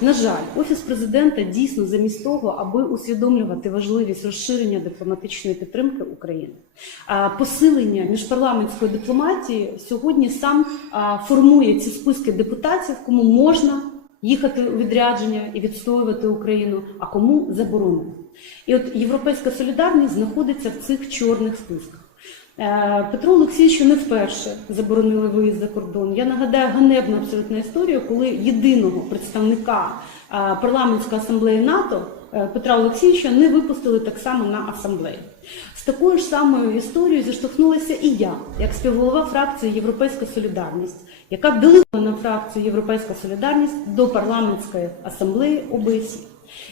На жаль, офіс президента дійсно замість того, аби усвідомлювати важливість розширення дипломатичної підтримки України, посилення міжпарламентської дипломатії, сьогодні сам формує ці списки депутатів, кому можна їхати у відрядження і відстоювати Україну, а кому заборонено. І от європейська солідарність знаходиться в цих чорних списках. Е, Петру Олексійовичу не вперше заборонили виїзд за кордон. Я нагадаю ганебну абсолютну історію, коли єдиного представника е, парламентської асамблеї НАТО е, Петра Олексійовича не випустили так само на асамблею. З такою ж самою історією зіштовхнулася і я, як співголова фракції Європейська Солідарність, яка делегована фракцію Європейська Солідарність до парламентської асамблеї ОБСЄ.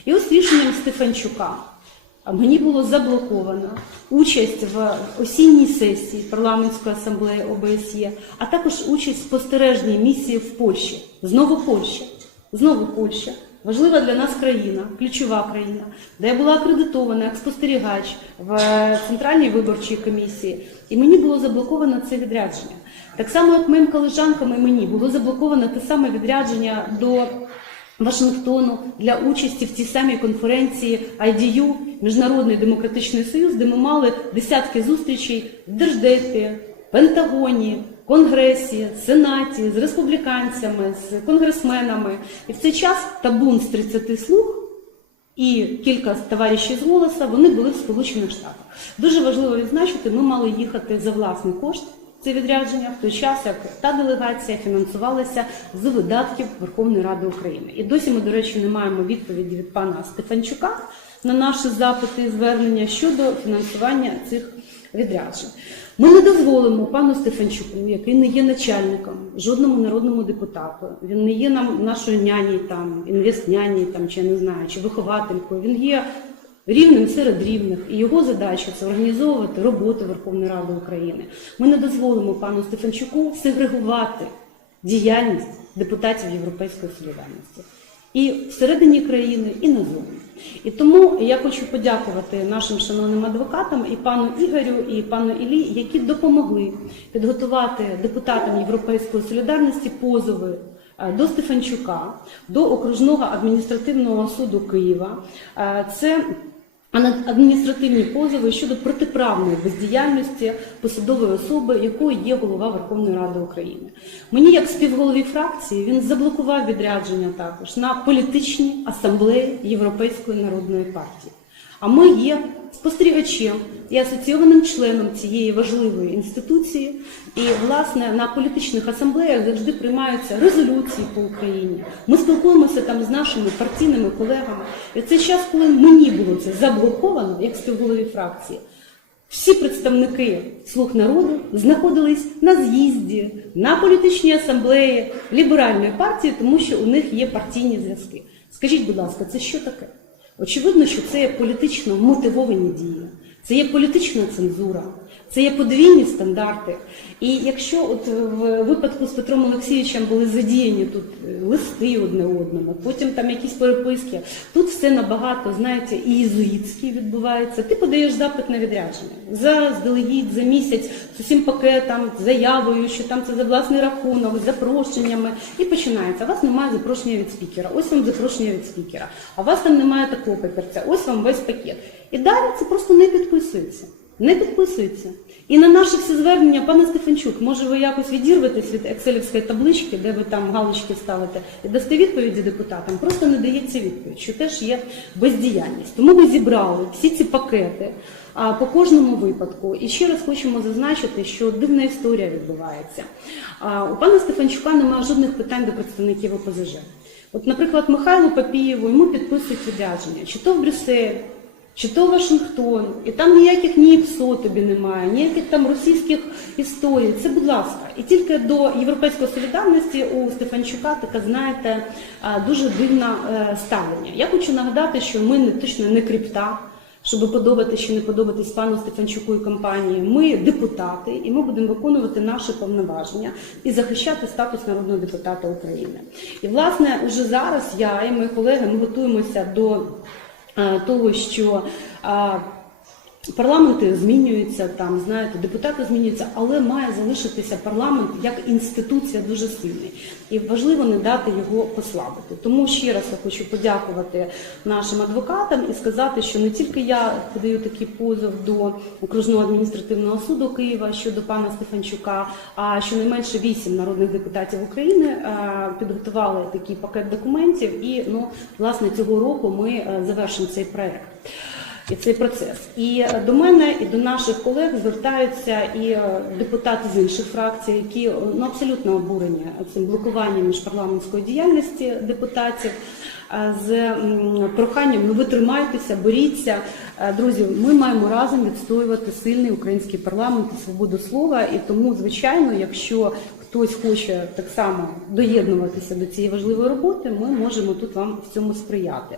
І ось рішенням Стефанчука Мені було заблоковано участь в осінній сесії парламентської асамблеї ОБСЄ, а також участь в спостережній місії в Польщі. Знову Польща. Знову Польща. Важлива для нас країна, ключова країна, де я була акредитована як спостерігач в центральній виборчій комісії, і мені було заблоковано це відрядження. Так само, як моїм колежанкам і мені було заблоковано те саме відрядження до Вашингтону для участі в цій самій конференції IDU, Міжнародний демократичний союз, де ми мали десятки зустрічей в Держдепі, Пентагоні, Конгресі, Сенаті, з республіканцями, з конгресменами. І в цей час табун з 30 слуг і кілька товаришів з голоса вони були в Сполучених Штатах. Дуже важливо відзначити, ми мали їхати за власний кошт. Це відрядження в той час, як та делегація фінансувалася з видатків Верховної Ради України. І досі ми, до речі, не маємо відповіді від пана Стефанчука на наші запити і звернення щодо фінансування цих відряджень. Ми не дозволимо пану Стефанчуку, який не є начальником, жодному народному депутату. Він не є нам нашою няні, там інвестняні, там чи я не знаю, чи вихователькою. Він є рівним серед рівних, і його задача це організовувати роботу Верховної Ради України. Ми не дозволимо пану Стефанчуку сегрегувати діяльність депутатів Європейської солідарності і всередині країни, і назовні. І тому я хочу подякувати нашим шановним адвокатам і пану Ігорю, і пану Іллі, які допомогли підготувати депутатам Європейської солідарності позови е, до Стефанчука, до окружного адміністративного суду Києва. Е, на адміністративні позови щодо протиправної бездіяльності посадової особи, якою є голова Верховної Ради України. Мені, як співголові фракції, він заблокував відрядження також на політичній асамблеї Європейської народної партії. А ми є спостерігачем і асоційованим членом цієї важливої інституції. І, власне, на політичних асамблеях завжди приймаються резолюції по Україні. Ми спілкуємося там з нашими партійними колегами. І в цей час, коли мені було це заблоковано, як співголові фракції, всі представники слуг народу знаходились на з'їзді, на політичній асамблеї ліберальної партії, тому що у них є партійні зв'язки. Скажіть, будь ласка, це що таке? Очевидно, що це є політично мотивовані дії, це є політична цензура, це є подвійні стандарти. І якщо от в випадку з Петром Олексійовичем були задіяні тут е, листи одне одному, потім там якісь переписки, тут все набагато, знаєте, і єзуїтськи відбувається. Ти подаєш запит на відрядження заздалегідь, за місяць з усім пакетом, заявою, що там це за власний рахунок, з запрошеннями, і починається. У вас немає запрошення від спікера, ось вам запрошення від спікера, а у вас там немає такого папірця, ось вам весь пакет. І далі це просто не підписується. Не підписується. І на наші всі звернення, пане Стефанчук, може ви якось відірветесь від екселівської таблички, де ви там галочки ставите, і дасте відповіді депутатам, просто не дається відповідь, що теж є бездіяльність. Тому ми зібрали всі ці пакети а, по кожному випадку. І ще раз хочемо зазначити, що дивна історія відбувається. А, у пана Стефанчука немає жодних питань до представників ОПЗЖ. От, наприклад, Михайлу Папієву йому підписують відрядження, чи то в Брюссель, чи то Вашингтон, і там ніяких ні ПСО тобі немає, ніяких там російських історій. Це, будь ласка, і тільки до європейської солідарності у Стефанчука таке, знаєте, дуже дивне е, ставлення. Я хочу нагадати, що ми не точно не крипта. Щоб подобати чи не подобатись пану Стефанчуку і компанії, ми депутати, і ми будемо виконувати наші повноваження і захищати статус народного депутата України. І власне уже зараз я і мої колеги ми готуємося до того, що е, Парламенти змінюються, там знаєте, депутати змінюються, але має залишитися парламент як інституція дуже сильний, і важливо не дати його послабити. Тому ще раз я хочу подякувати нашим адвокатам і сказати, що не тільки я подаю такий позов до окружного адміністративного суду Києва щодо пана Стефанчука, а щонайменше вісім народних депутатів України е, підготували такий пакет документів, і ну власне цього року ми е, завершимо цей проект і цей процес. І е, до мене і до наших колег звертаються і е, депутати з інших фракцій, які е, ну, абсолютно обурені цим блокуванням міжпарламентської діяльності депутатів. З проханням ну ви тримайтеся, боріться. Друзі, ми маємо разом відстоювати сильний український парламент і свободу слова. І тому, звичайно, якщо хтось хоче так само доєднуватися до цієї важливої роботи, ми можемо тут вам в цьому сприяти.